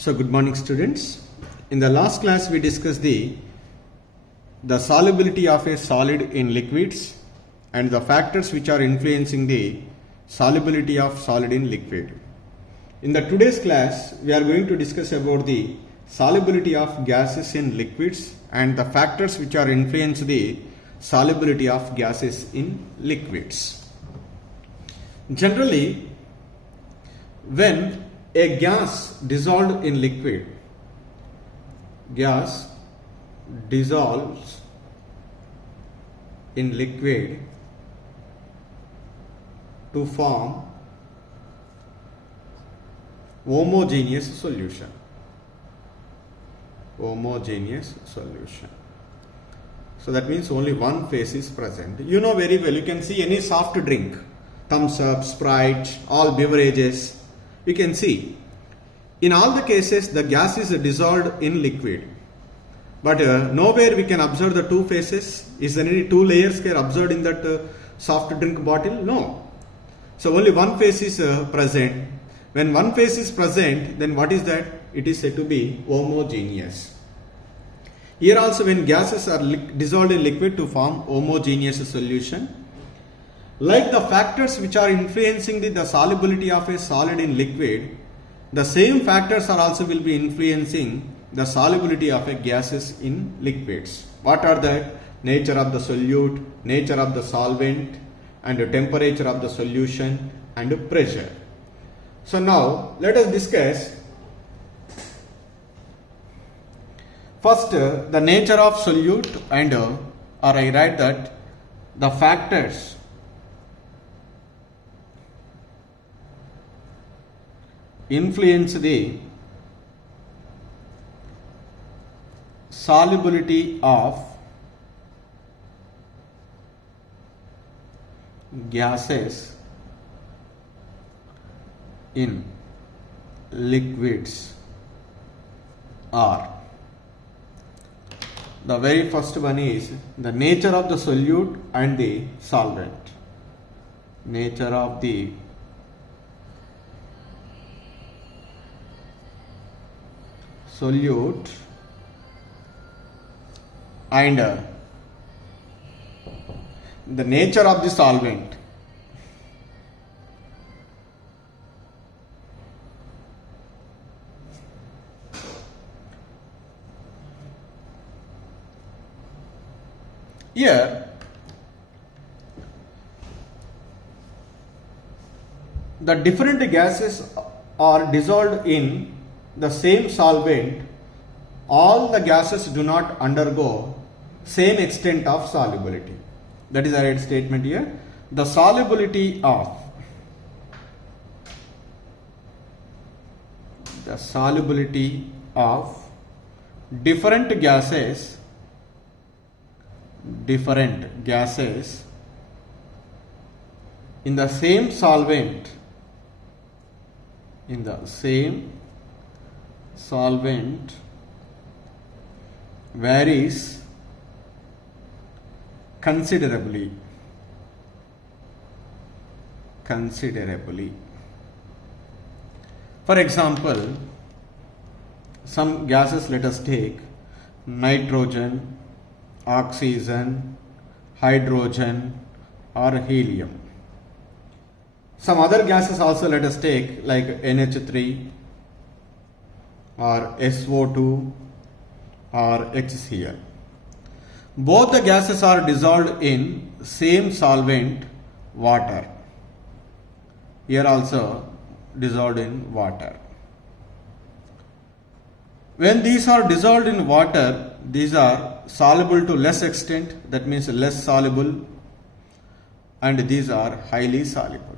So good morning students. In the last class we discussed the solubility of a solid in liquids and the factors which are influencing the solubility of solid in liquid. In the today's class we are going to discuss about the solubility of gases in liquids and the factors which are influence the solubility of gases in liquids. Generally, when a gas dissolved in liquid, gas dissolves in liquid to form homogeneous solution. Homogeneous solution. So that means only one phase is present. You know very well, you can see any soft drink, Thumbs Up, Sprite, all beverages, you can see in all the cases the gas is dissolved in liquid, but nowhere we can observe the two phases. Is there any two layers here observed in that soft drink bottle? No. So only one phase is present. When one phase is present, then what is that? It is said to be homogeneous. Here also, when gases are dissolved in liquid to form homogeneous solution, like the factors which are influencing the solubility of a solid in liquid, the same factors are also will be influencing the solubility of a gases in liquids. What are that? Nature of the solute, nature of the solvent, and the temperature of the solution and pressure. So now let us discuss first the nature of solute, and or I write that the factors influence the solubility of gases in liquids are. The very first one is the nature of the solute and the solvent. Nature of the solute and the nature of the solvent. Here the different gases are dissolved in the same solvent. All the gases do not undergo same extent of solubility. That is a right statement here. The solubility of different gases in the same solvent varies considerably. For example, some gases, let us take nitrogen, oxygen, hydrogen or helium. Some other gases also let us take like NH3 or SO2 or HCl. Both the gases are dissolved in same solvent, water. Here also dissolved in water. When these are dissolved in water, these are soluble to less extent, that means less soluble, and these are highly soluble.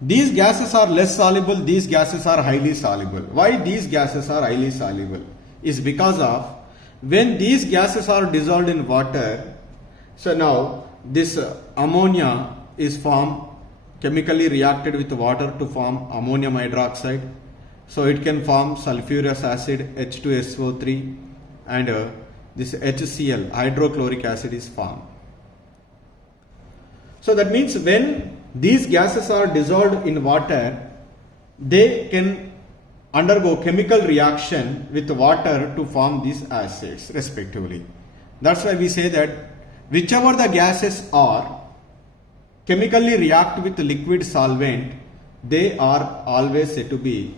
These gases are less soluble, these gases are highly soluble. Why these gases are highly soluble? Is because of when these gases are dissolved in water, so now this ammonia is formed, chemically reacted with water to form ammonium hydroxide. So it can form sulfurous acid H2SO3 and this HCl, hydrochloric acid, is formed. So that means when these gases are dissolved in water, they can undergo chemical reaction with water to form these acids respectively. That's why we say that whichever the gases are chemically react with liquid solvent, they are always said to be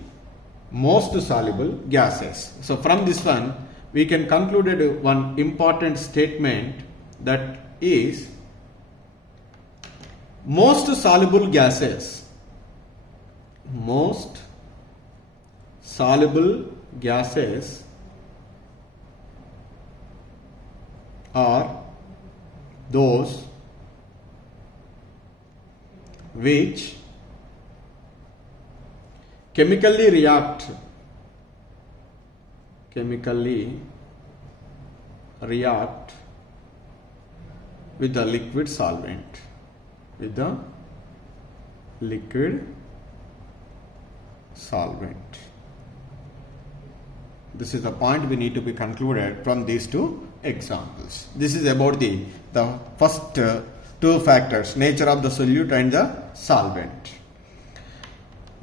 most soluble gases. So from this one we can conclude one important statement, that is, most soluble gases are those which chemically react with the liquid solvent, This is the point we need to be concluded from these two examples. This is about the first two factors, nature of the solute and the solvent.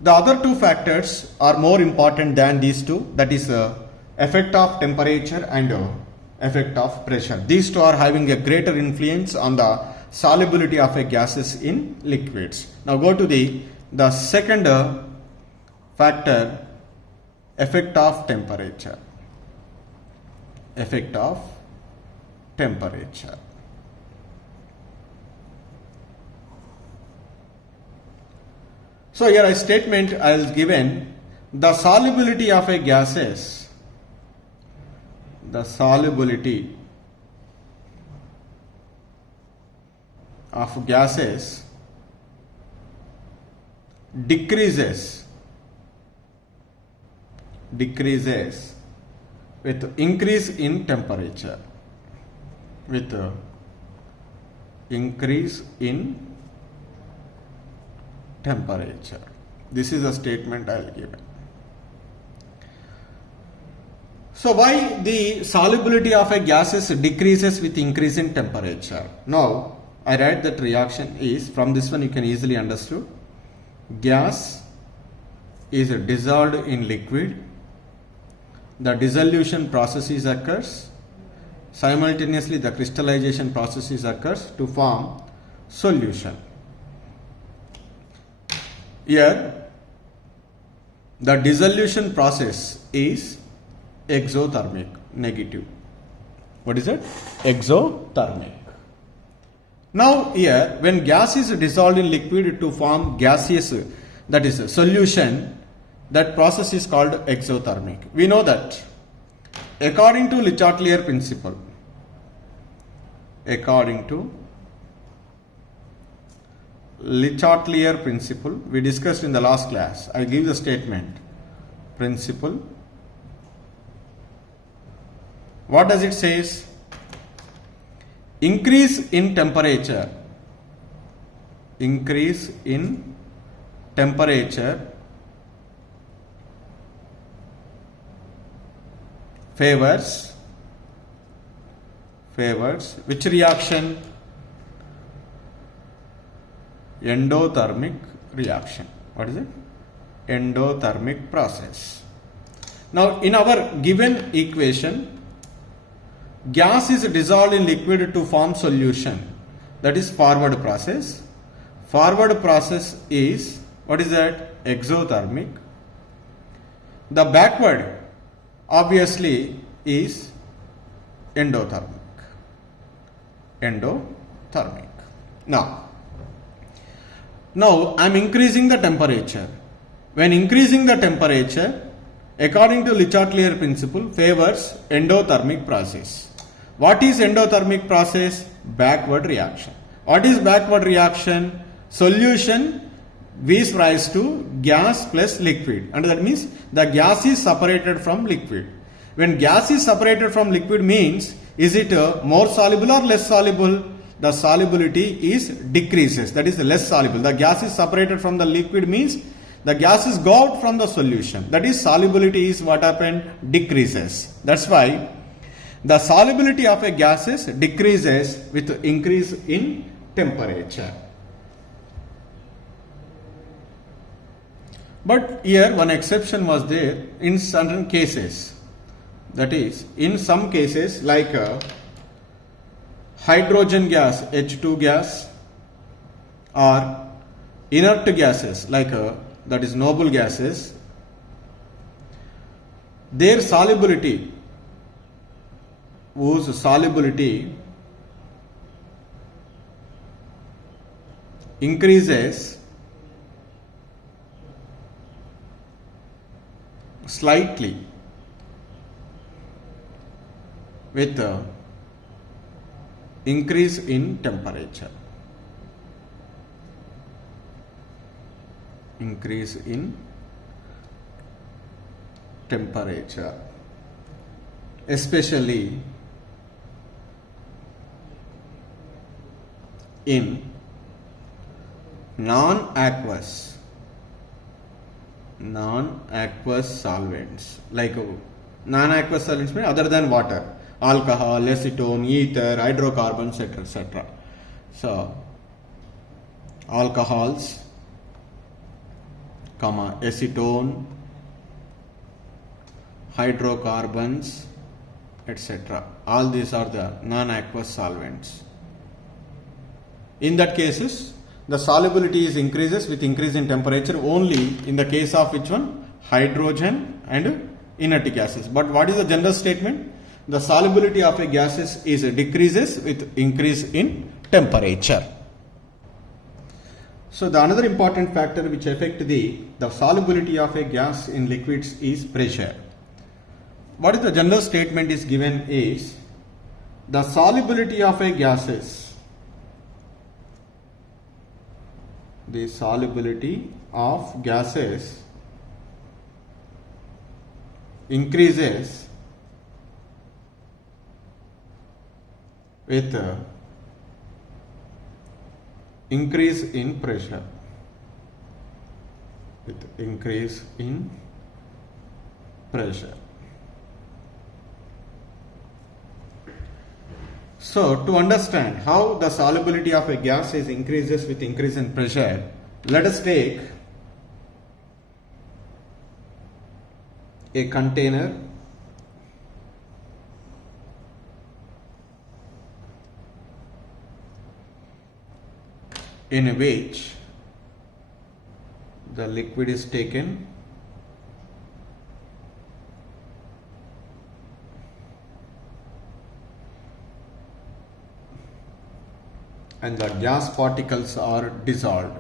The other two factors are more important than these two, that is effect of temperature and effect of pressure. These two are having a greater influence on the solubility of a gases in liquids. Now go to the second factor, effect of temperature. So here a statement I was given, the solubility of a gases, decreases with increase in temperature. This is a statement I will give. So why the solubility of a gases decreases with increase in temperature? Now I write that reaction is, from this one you can easily understand, gas is dissolved in liquid, the dissolution processes occurs, simultaneously the crystallization processes occurs to form solution. Here the dissolution process is exothermic, negative. What is it? Exothermic. Now here, when gas is dissolved in liquid to form gaseous, that is a solution, that process is called exothermic. We know that according to Le Chatelier principle, we discussed in the last class. I give the statement, principle. What does it says? Increase in temperature favors which reaction? Endothermic reaction. What is it? Endothermic process. Now in our given equation, gas is dissolved in liquid to form solution, that is forward process. Forward process is, what is that? Exothermic. The backward obviously is endothermic. Now I am increasing the temperature. When increasing the temperature, according to Le Chatelier principle, favors endothermic process. What is endothermic process? Backward reaction. What is backward reaction? Solution gives rise to gas plus liquid, and that means the gas is separated from liquid. When gas is separated from liquid means, is it more soluble or less soluble? The solubility is decreases, that is less soluble. The gas is separated from the liquid means the gases go out from the solution, that is solubility is what happened? Decreases. That's why the solubility of a gases decreases with increase in temperature. But here one exception was there in certain cases. That is, in some cases like hydrogen gas, H2 gas, or inert gases like that is noble gases, their solubility, whose solubility increases slightly with increase in temperature. Increase in temperature, especially in non-aqueous solvents. Like non-aqueous solvents mean other than water, alcohol, acetone, ether, hydrocarbons, etc. So alcohols, acetone, hydrocarbons, etc. All these are the non-aqueous solvents. In that cases, the solubility is increases with increase in temperature only in the case of which one? Hydrogen and inert gases. But what is the general statement? The solubility of a gases is decreases with increase in temperature. So the another important factor which affect the solubility of a gas in liquids is pressure. What is the general statement is given is the solubility of a gases, the solubility of gases increases with increase in pressure. With increase in pressure. So, to understand how the solubility of a gas is increases with increase in pressure, let us take a container in which the liquid is taken and the gas particles are dissolved.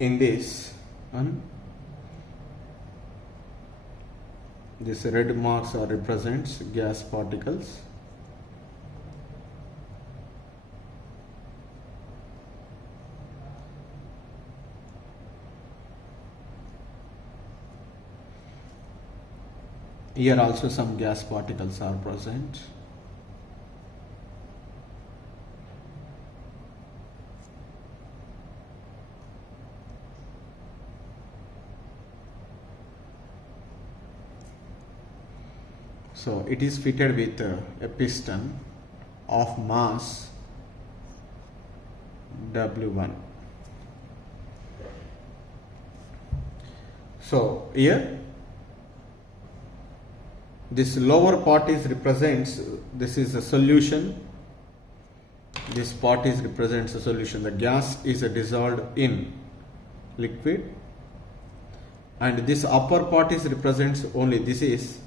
In this one, this red marks are represents gas particles. Here also some gas particles are present. So it is fitted with a piston of mass W1. So here this lower part is represents, this is a solution, this part is represents a solution. The gas is dissolved in liquid, and this upper part is represents only, this is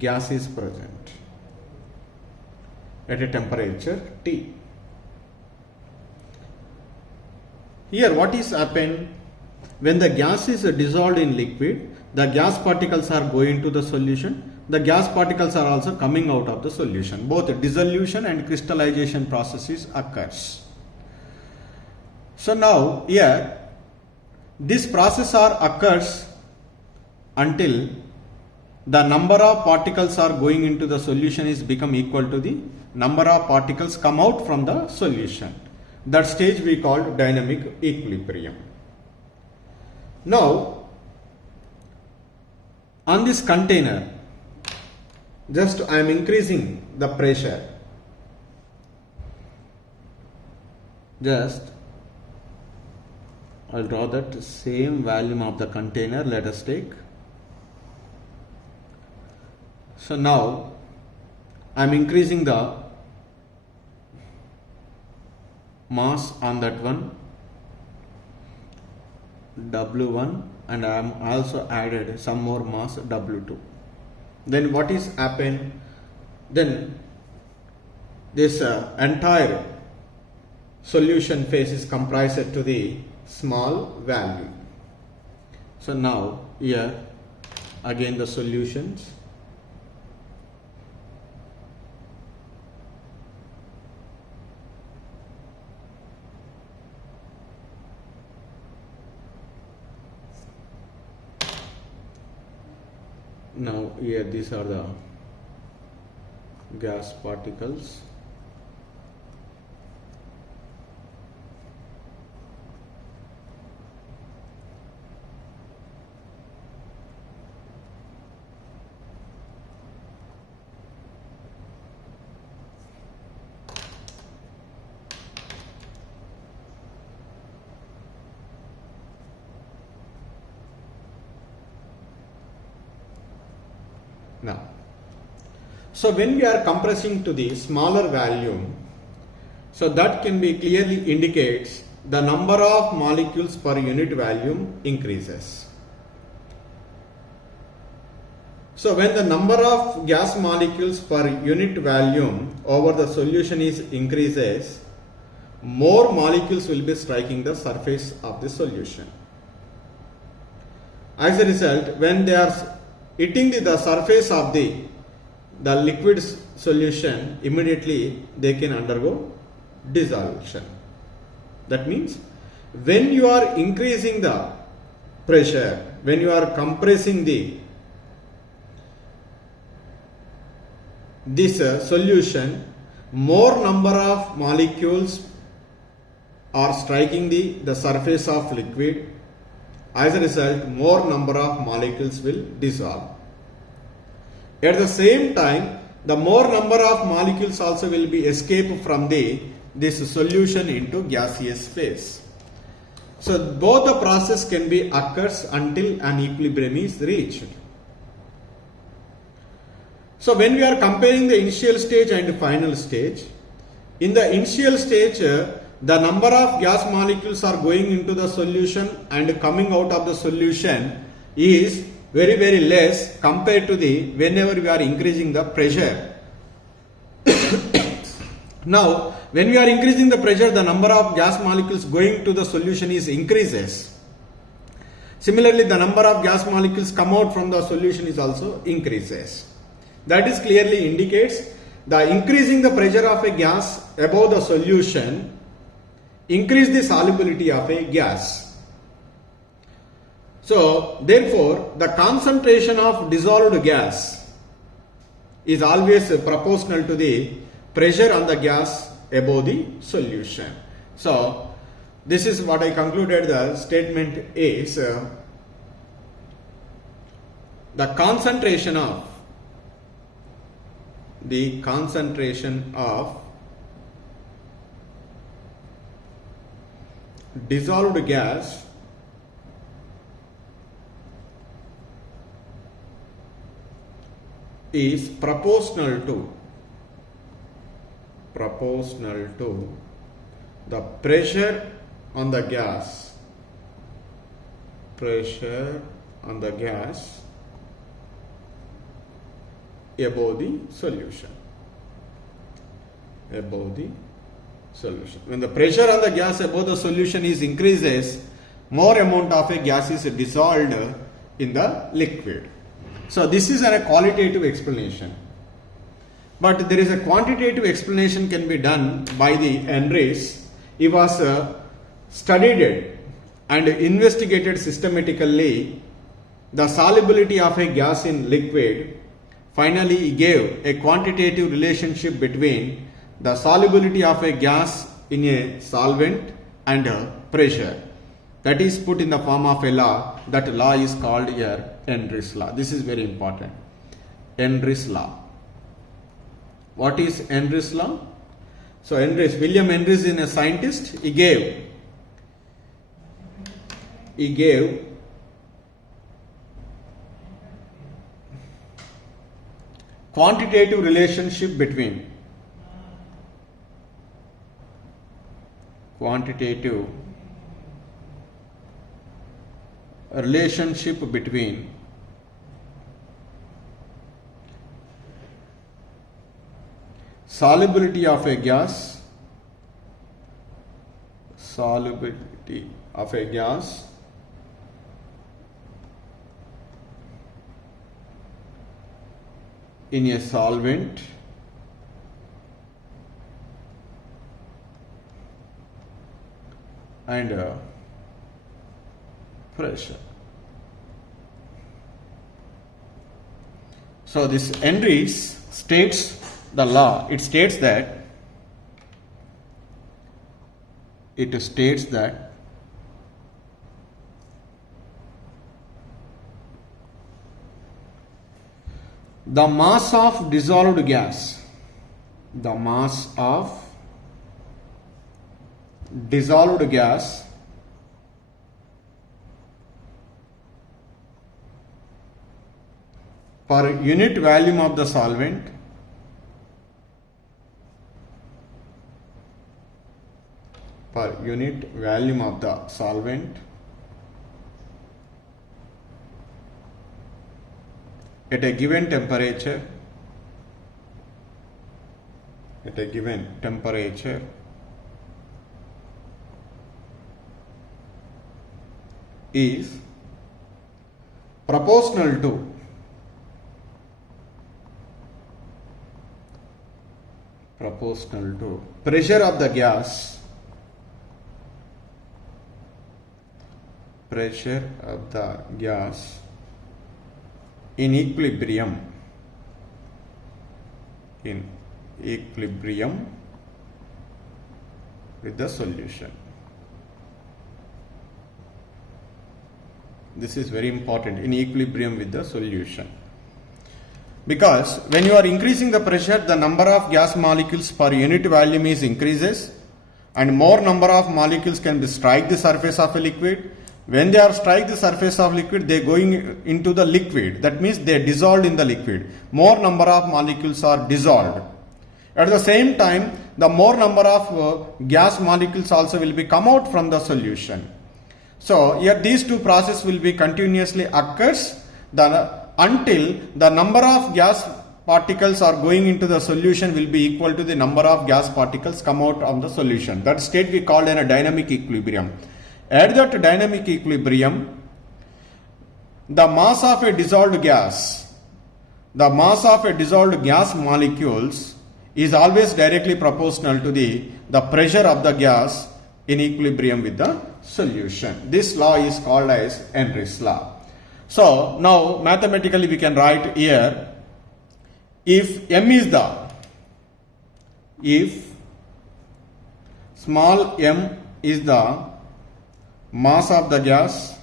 gas is present at a temperature T. Here what is happened, when the gas is dissolved in liquid, the gas particles are going to the solution, the gas particles are also coming out of the solution. Both dissolution and crystallization processes occurs. So now here this process occurs until the number of particles are going into the solution is become equal to the number of particles come out from the solution. That stage we call dynamic equilibrium. Now on this container, just I am increasing the pressure, just I'll draw that same volume of the container, let us take. So now I'm increasing the mass on that one, W1, and I am also added some more mass, W2. Then what is happened? Then this entire solution phase is comprised to the small value. So now here again the solutions. Now here these are the gas particles. Now, so when we are compressing to the smaller volume, so that can be clearly indicates the number of molecules per unit volume increases. So when the number of gas molecules per unit volume over the solution is increases, more molecules will be striking the surface of the solution. As a result, when they are hitting the surface of the liquid solution, immediately they can undergo dissolution. That means when you are increasing the pressure, when you are compressing this solution, more number of molecules are striking the surface of liquid. As a result, more number of molecules will dissolve. At the same time, the more number of molecules also will be escaped from this solution into gaseous phase. So both the process can be occurs until an equilibrium is reached. So when we are comparing the initial stage and final stage, in the initial stage, the number of gas molecules are going into the solution and coming out of the solution is very, very less compared to whenever we are increasing the pressure. Now, when we are increasing the pressure, the number of gas molecules going to the solution is increases. Similarly, the number of gas molecules come out from the solution is also increases. That is clearly indicates the increasing the pressure of a gas above the solution increase the solubility of a gas. So therefore, the concentration of dissolved gas is always proportional to the pressure on the gas above the solution. So this is what I concluded. The statement is the concentration of dissolved gas is proportional to the pressure on the gas above the solution. When the pressure on the gas above the solution is increases, more amount of a gas is dissolved in the liquid. So this is a qualitative explanation. But there is a quantitative explanation can be done by the Henrys. He was studied it and investigated systematically the solubility of a gas in liquid. Finally, he gave a quantitative relationship between the solubility of a gas in a solvent and pressure. That is put in the form of a law. That law is called here Henry's law. This is very important. Henry's law. What is Henry's law? So William Henry is a scientist. He gave he gave quantitative relationship between solubility of a gas in a solvent and pressure. So this Henry's states the law. It states that the mass of dissolved gas per unit volume of the solvent at a given temperature is proportional to pressure of the gas in equilibrium with the solution. This is very important, in equilibrium with the solution. Because when you are increasing the pressure, the number of gas molecules per unit volume is increases, and more number of molecules can be strike the surface of a liquid. When they are strike the surface of liquid, they going into the liquid. That means they dissolved in the liquid. More number of molecules are dissolved. At the same time, the more number of gas molecules also will be come out from the solution. So here these two processes will be continuously occurs until the number of gas particles are going into the solution will be equal to the number of gas particles come out of the solution. That state we call in a dynamic equilibrium. At that dynamic equilibrium, the mass of a dissolved gas molecules is always directly proportional to the pressure of the gas in equilibrium with the solution. This law is called as Henry's law. So now mathematically we can write here, if small m is the mass of the gas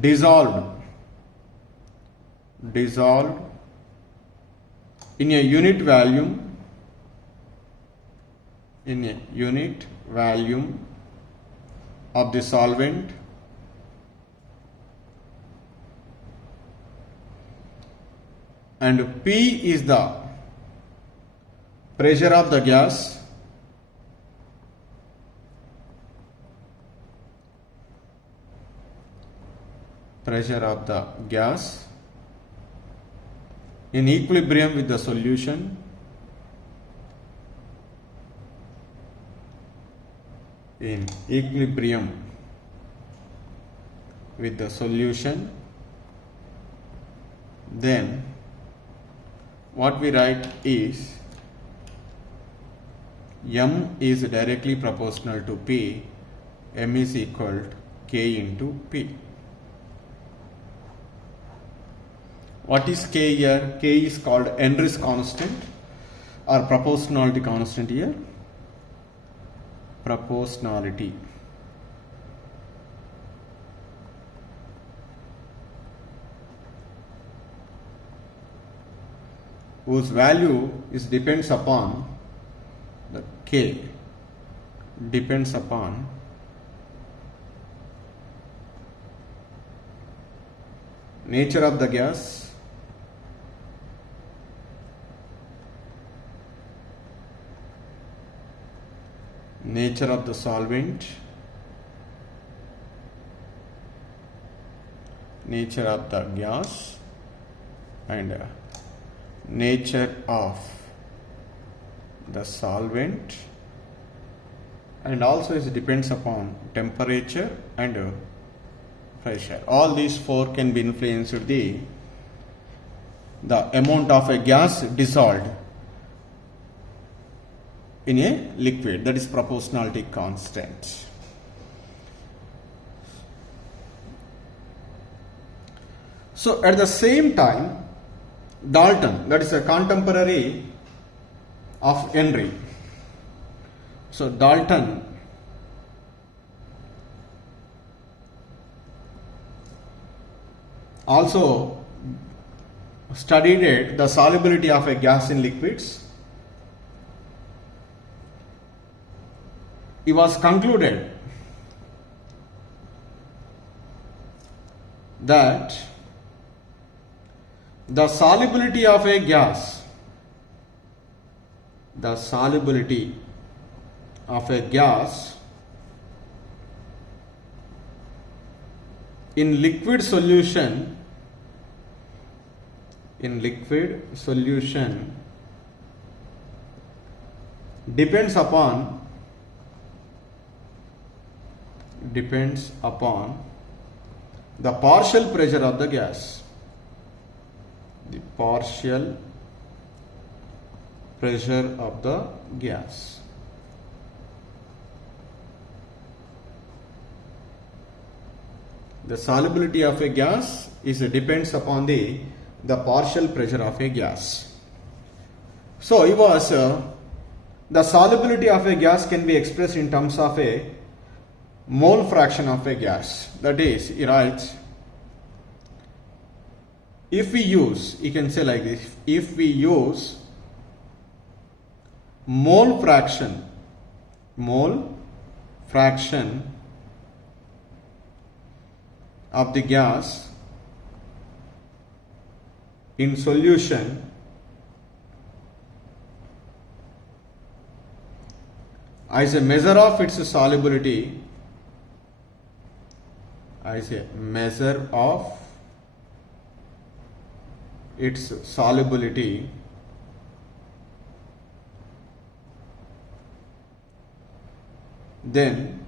dissolved in a unit volume of the solvent, and P is the pressure of the gas, in equilibrium with the solution, then what we write is M is directly proportional to P, M is equal to K into P. What is K here? K is called Henry's constant or proportionality constant here. Proportionality. Whose value depends upon the K. depends upon nature of the gas, nature of the solvent, nature of the gas, and nature of the solvent, and also it depends upon temperature and pressure. All these four can be influenced the amount of a gas dissolved in a liquid, that is proportionality constant. So at the same time, Dalton, that is a contemporary of Henry. So Dalton also studied the solubility of a gas in liquids. It was concluded that the solubility of a gas, in liquid solution depends upon the partial pressure of the gas. The partial pressure of the gas. The solubility of a gas depends upon the partial pressure of a gas. So it was the solubility of a gas can be expressed in terms of a mole fraction of a gas. That is, he writes, if we use, you can say like this, if we use mole fraction of the gas in solution as a measure of its solubility, then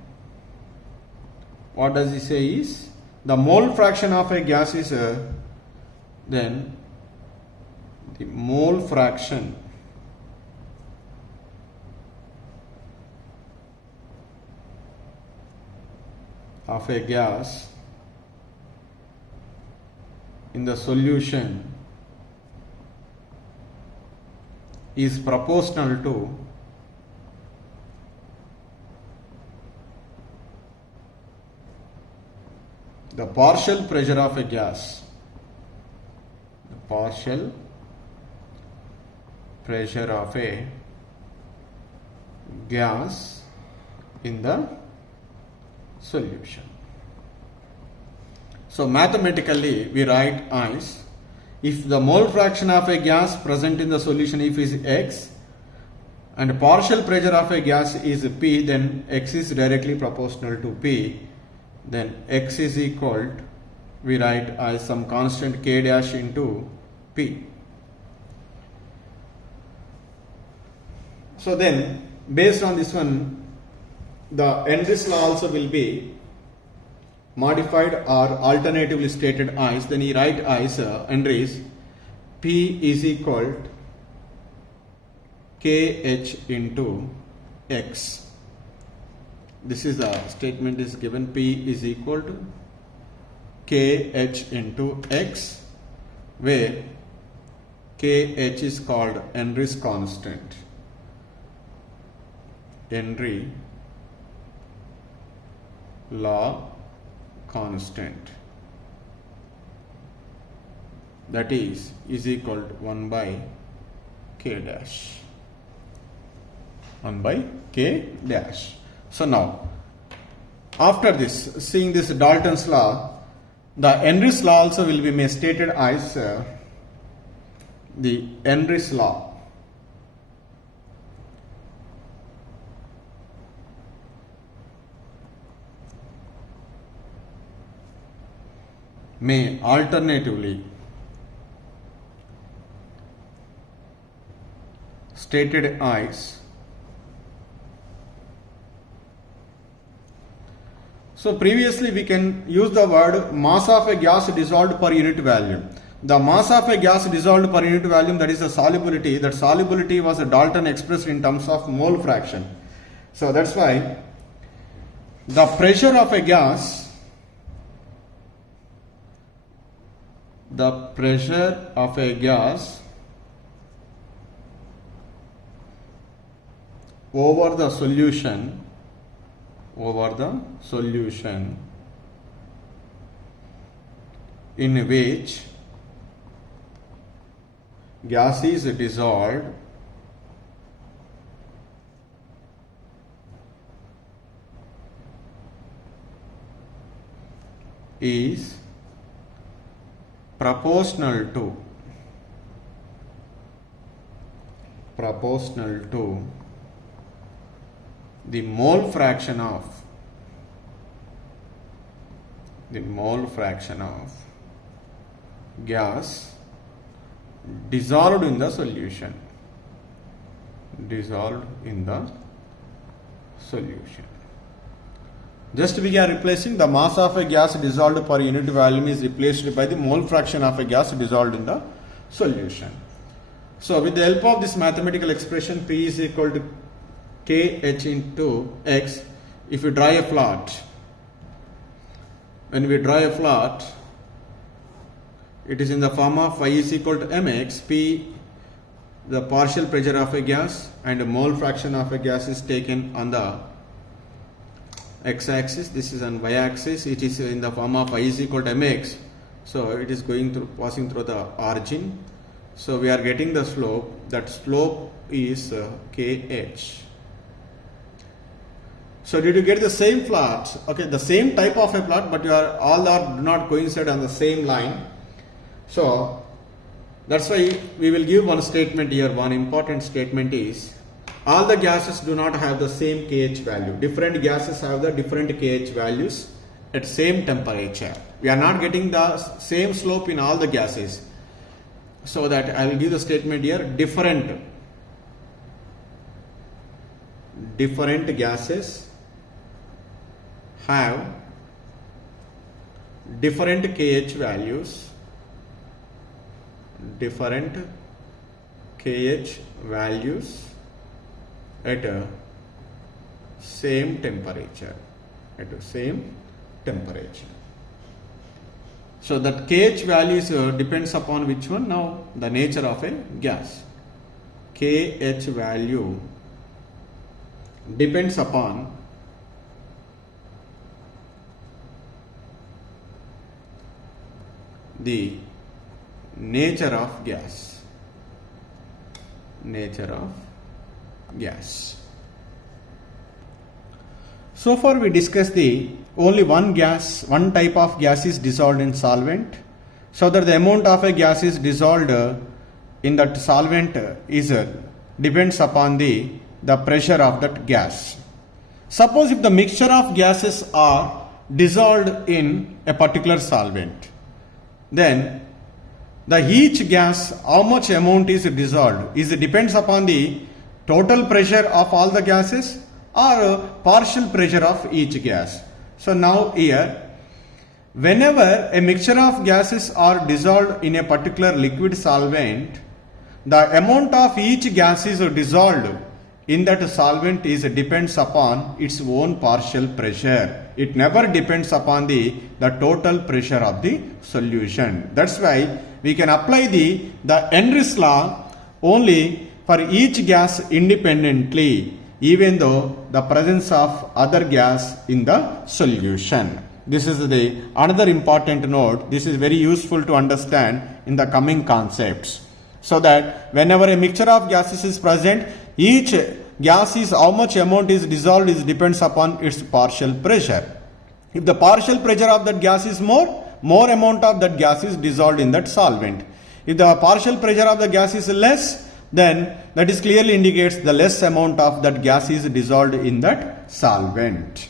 what does he say is the mole fraction of a gas is then the mole fraction of a gas in the solution is proportional to the partial pressure of a gas. The partial pressure of a gas in the solution. So mathematically we write as, if the mole fraction of a gas present in the solution if is X and partial pressure of a gas is P, then X is directly proportional to P. Then X is equal to, we write as some constant K dash into P. So then based on this one, the Henry's law also will be modified or alternatively stated as, then he write as Henry's P is equal to KH into X. This is the statement is given, P is equal to KH into X, where KH is called Henry's constant. Henry law constant, that is equal to 1 by K dash. 1 by K dash. So now, after this, seeing this Dalton's law, the Henry's law also will be stated as the Henry's law. May alternatively stated as. So previously we can use the word mass of a gas dissolved per unit volume. The mass of a gas dissolved per unit volume, that is the solubility. That solubility was a Dalton expressed in terms of mole fraction. So that's why the pressure of a gas, over the solution in which gas is dissolved is proportional to the mole fraction of gas dissolved in the solution. Just we are replacing the mass of a gas dissolved per unit volume is replaced by the mole fraction of a gas dissolved in the solution. So with the help of this mathematical expression, P is equal to KH into X, if we draw a plot, when we draw a plot, it is in the form of Y is equal to mx, P the partial pressure of a gas and a mole fraction of a gas is taken on the x-axis, this is on y-axis, it is in the form of Y is equal to mx, so it is passing through the origin, so we are getting the slope, that slope is KH. So did you get the same plot? Okay, the same type of a plot, but all do not coincide on the same line. So that's why we will give one statement here. One important statement is all the gases do not have the same KH value. Different gases have the different KH values at same temperature. We are not getting the same slope in all the gases. So that I will give the statement here. Different gases have different KH values, at a same temperature. So that KH values depends upon which one? Now the nature of a gas. KH value depends upon the nature of gas. So far we discussed the only one type of gas is dissolved in solvent, so that the amount of a gas is dissolved in that solvent is depends upon the pressure of that gas. Suppose if the mixture of gases are dissolved in a particular solvent, then each gas, how much amount is dissolved, depends upon the total pressure of all the gases or partial pressure of each gas. So now here, whenever a mixture of gases are dissolved in a particular liquid solvent, the amount of each gas is dissolved in that solvent depends upon its own partial pressure. It never depends upon the total pressure of the solution. That's why we can apply the Henry's law only for each gas independently, even though the presence of other gas in the solution. This is another important note. This is very useful to understand in the coming concepts. So that whenever a mixture of gases is present, each gas is how much amount is dissolved is depends upon its partial pressure. If the partial pressure of that gas is more amount of that gas is dissolved in that solvent. If the partial pressure of the gas is less, then that is clearly indicates the less amount of that gas is dissolved in that solvent.